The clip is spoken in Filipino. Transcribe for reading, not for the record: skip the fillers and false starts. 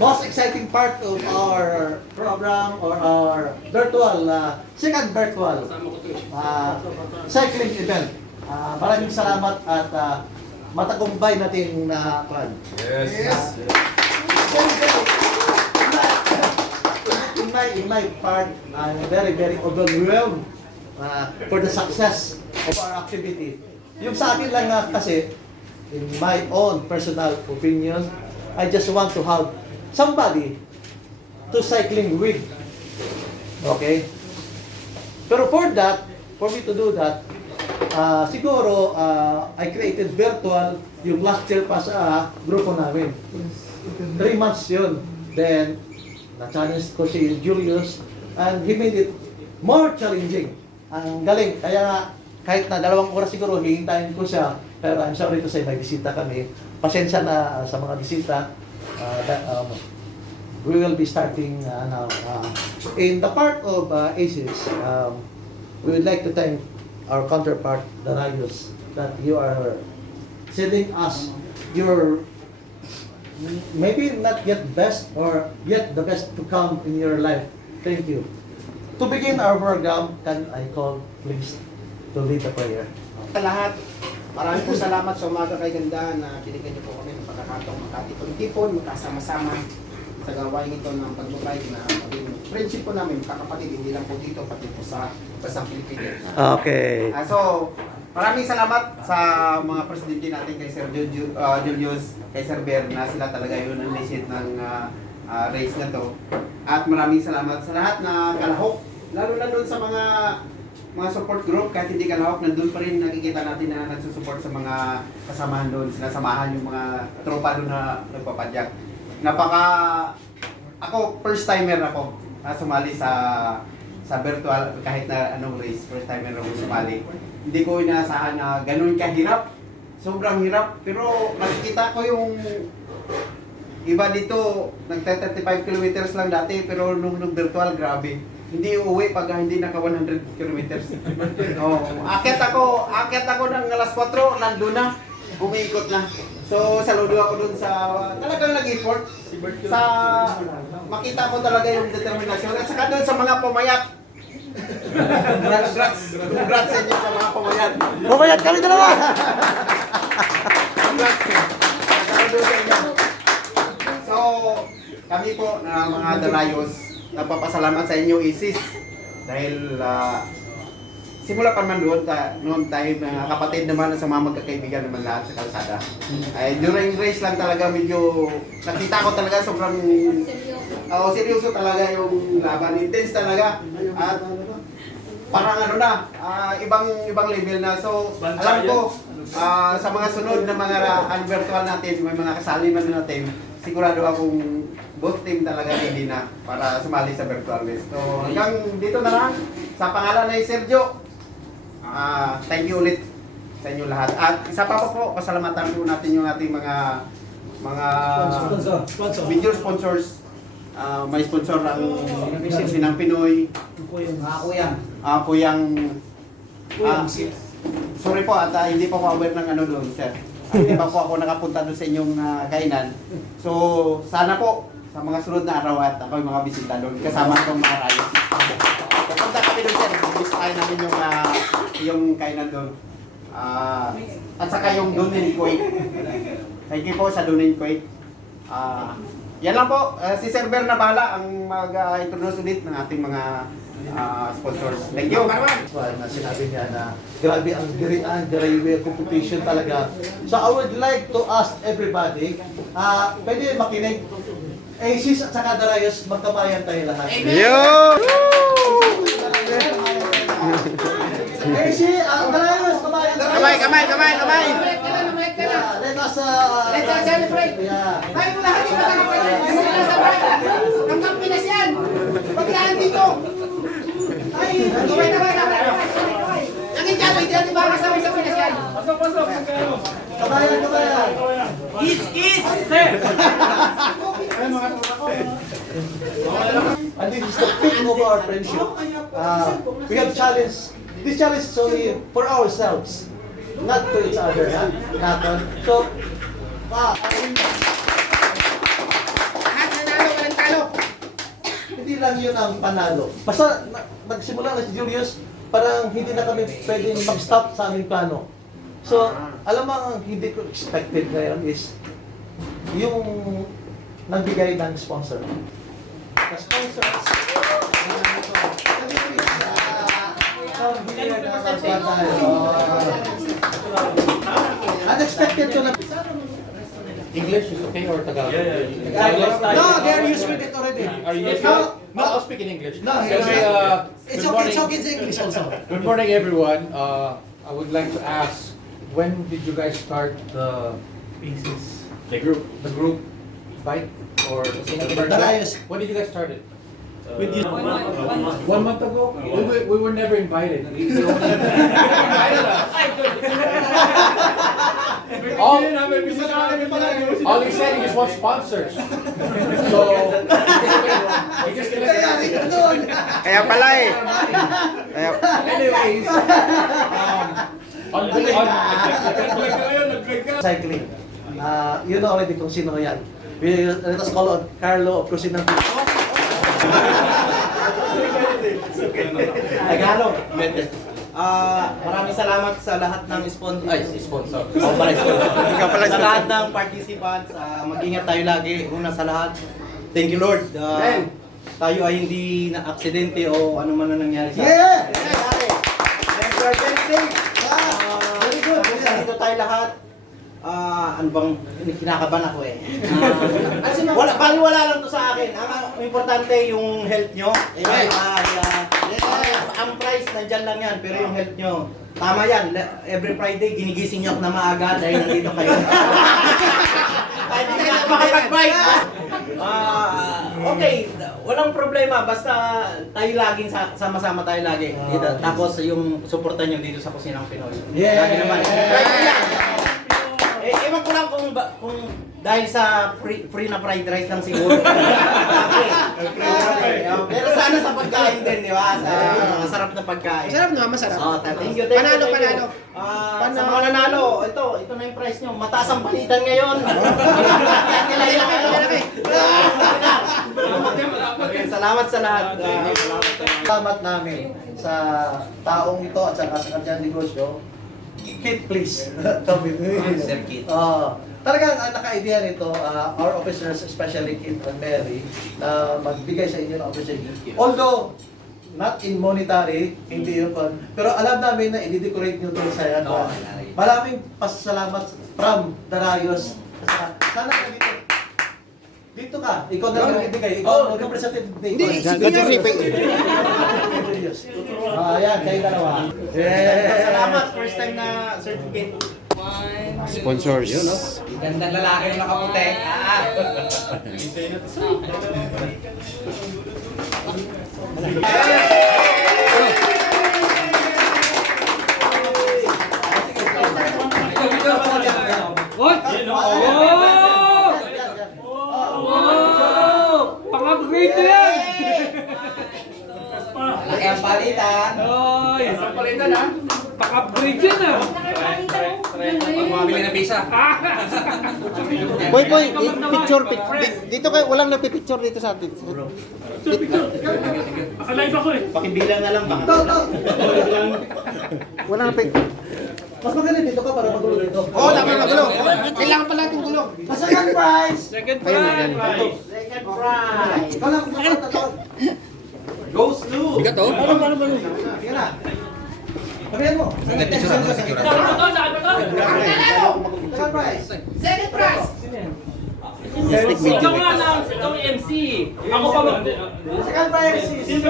most exciting part of our program or our virtual, second virtual cycling event. Maraming salamat at matagumpay natin na plan. Yes. In my part, I'm very overwhelmed for the success of our activity. Yung sa akin lang kasi, in my own personal opinion, I just want to have somebody to cycling with. Okay? Pero for me to do that, siguro, I created virtual yung last year pa sa grupo namin. 3 months yun. Then, na-challenge ko si Julius and he made it more challenging. Ang galing. Kaya nga, kahit na 2 oras siguro, hihintayin ko siya. Pero I'm sorry to say, may bisita kami. Pasensya na sa mga bisita. We will be starting now. In the part of ACES, we would like to thank our counterpart, Darayos, that you are sending us your maybe not yet best or yet the best to come in your life. Thank you. To begin our program, can I call please to lead the prayer? Sa lahat, maraming po salamat sa umaga kay ganda na binigyan niyo po kami ng pagkakataong makatipon-tipon, magkasama-sama sa gawain ito ng pagbabike na maging friendship po namin, kakapatid, hindi lang po dito, pati po sa Basang Pilipinas. Okay. So, maraming salamat sa mga presidente natin kay Sir Julius, kay Sir Ber, na sila talaga yun ang initiate ng race na to. At maraming salamat sa lahat na kalahok, lalo na doon sa mga support group, kahit hindi kalahok, nandun pa rin nakikita natin na nagsusupport sa mga kasamahan doon, sinasamahan yung mga tropa doon na nagpapadyak. Ako, first timer ako na sumali sa virtual, kahit na anong race, first timer ako sumali. Hindi ko inaasahan na ganun kahirap, sobrang hirap, pero nakikita ko yung iba dito, nagta-35 kilometers lang dati, pero nung virtual, grabe. Hindi uuwi pag hindi naka 100 kilometers. Akyat ako ng alas 4, nandun na, umiikot na. So, saludo ako dun sa, talagang nag-effort. Sa, makita ko talaga yung determinasyon. At saka dun sa mga pumayat. Congrats sa inyo sa mga pumayat. Pumayat kami dalawa! Congrats. Saludo sa inyo. So, kami po na mga Darayos, nagpapasalamat sa inyo, Isis. Dahil simula pa man noon tayo mga kapatid naman sa mga magkakaibigan naman lahat sa kalsada. Ay, during race lang talaga medyo nakita ko talaga sobrang seryoso talaga yung laban. Intense talaga. At parang ibang level na. So, alam ko, sa mga sunod na mga virtual natin, may mga kasali man natin, sigurado akong both team talaga hindi na para sumali sa virtual race. So, hanggang dito na lang. Sa pangalan ni Sergio, thank you ulit sa inyo lahat. At isa pa po, pasalamatan po natin yung ating mga video sponsors. May sponsor ng Sinang Pinoy. Kuyang sorry po at hindi pa ako aware ng ano doon, sir. Hindi pa po ako nakapunta doon sa inyong kainan. So, sana po sa mga sunod na araw at ako yung mga bisita doon kasama itong mga rayo. Pupunta kami doon, sir. Bisitahin namin yung kainan doon. At saka yung Dunin Kuwait. Thank you po sa Dunin Kuwait. Yan lang po. Si Sir Ber na bahala ang mag-introduce ulit ng ating mga sponsors. Thank you. Na sinabi niya na grabe ang derailway competition talaga. So I would like to ask everybody, pwede makinig, ACES at saka Darayos, magkabayan tayo lahat. Yo! ACES, Darayos, kabayan tayo. Kamay! Let us celebrate. Yeah. Tayo lahat yung nakakapagay. Ang Pinas yan. Paglaan dito. Ay, gawin na ba? Ang Indiano, hindi natin ba kasama sa Pinas yan? Pasok! Kabayan. Kiss! And this is the peak of our friendship. We have challenge. This challenge is only for ourselves, not to each other. So, Lahat na lang yun ang panalo. Basta nagsimula na si Julius, parang hindi na kami pwedeng mag-stop sa aming plano. So, alam mo, ang hindi ko expected ngayon is yung nagbigay ng sponsor. The sponsors, unexpected ko na. English is okay or Tagalog? No, they're used with it already. Are you used to it? No, I'll speak in English. No, Okay, it's good okay, it's morning. okay, it's English also. Good morning, everyone. I would like to ask, when did you guys start the group bike or The Rayos. when did you guys start it? With you. 1 month ago? We were never invited. He only invited us. All he said, he just wants sponsors. So, he just Kaya pala eh. Kaya, anyways, on Cycling. You know already kung sino yan. Let us call on Carlo of Crucinang. Tagalog. Maraming salamat sa lahat ng sponsor. Oh, pala sponsor. Ikaw pala Sa sponsor. lahat ng participants, mag-ingat tayo lagi. Una sa lahat, thank you Lord. Tayo ay hindi na aksidente o ano man na nangyari sa Yeah! And we are very safe. Very good. Kasi dito tayo lahat. Ano bang kinakabahan ako eh. Baliwala lang to sa akin. Ang importante yung health nyo. Ang price nandyan lang yan, pero yung health nyo. Tama yan. Every Friday ginigising nyo ako na maaga dahil nandito kayo. Kahit hindi na ako makapag-bike. Okay, walang problema. Basta tayo laging sama-sama tayo lagi. Tapos yung suportan nyo dito sa Kusinang Pinoy. Yeah. Lagi naman. Right lang. Ewan ko lang kung dahil sa free na fried rice lang siguro. Pero sana sa pagkain din, di ba? Sa masarap na pagkain. Masarap nga, masarap. Thank you. Panalo, panalo. Sa mga nanalo, ito na yung price nyo. Mataas ang palitan ngayon. Salamat sa lahat. Salamat namin sa taong ito at saka sa kanyang negosyo. Kit, please. Sir Kit. Talagang ang naka-idea nito, our officers, especially Kit and Mary, na magbigay sa inyo ng appreciation. Although, not in monetary, hindi yun kon. Pero alam namin na i-decorate nyo ito sa yan. Maraming pasalamat from Darayos. Sana ka dito. Dito ka. Ikaw na lang ibigay. Ikaw ang representative dito. Hindi, sige nga. Ayan, kayo dalawa. Yeah. Salamat. First time na certificate. sponsors. Gandang lalaki na nakaputi. Pang-upgrade na yan! Laki ang palitan. Oy! Palitan ha? Pang-upgrade yan ah! Bumabili ng visa. Boy, picture. Dito kayo, walang nagpipicture dito sa atin. Nakalive ako eh! Pakibilang na lang ba? Walang nagpipicture. Mas magaling dito ka para magulo dito. Tama na gulo. Kailangan pala itong gulo. Second prize! Second prize! Second prize. Walang tatawag. Goes to. Bigat to? Sige na. Sabihan mo. Saan ba to? Saan ba to? Second prize. Second prize. Ikaw nga lang, ikaw yung MC. Ako pa mag... Second prize is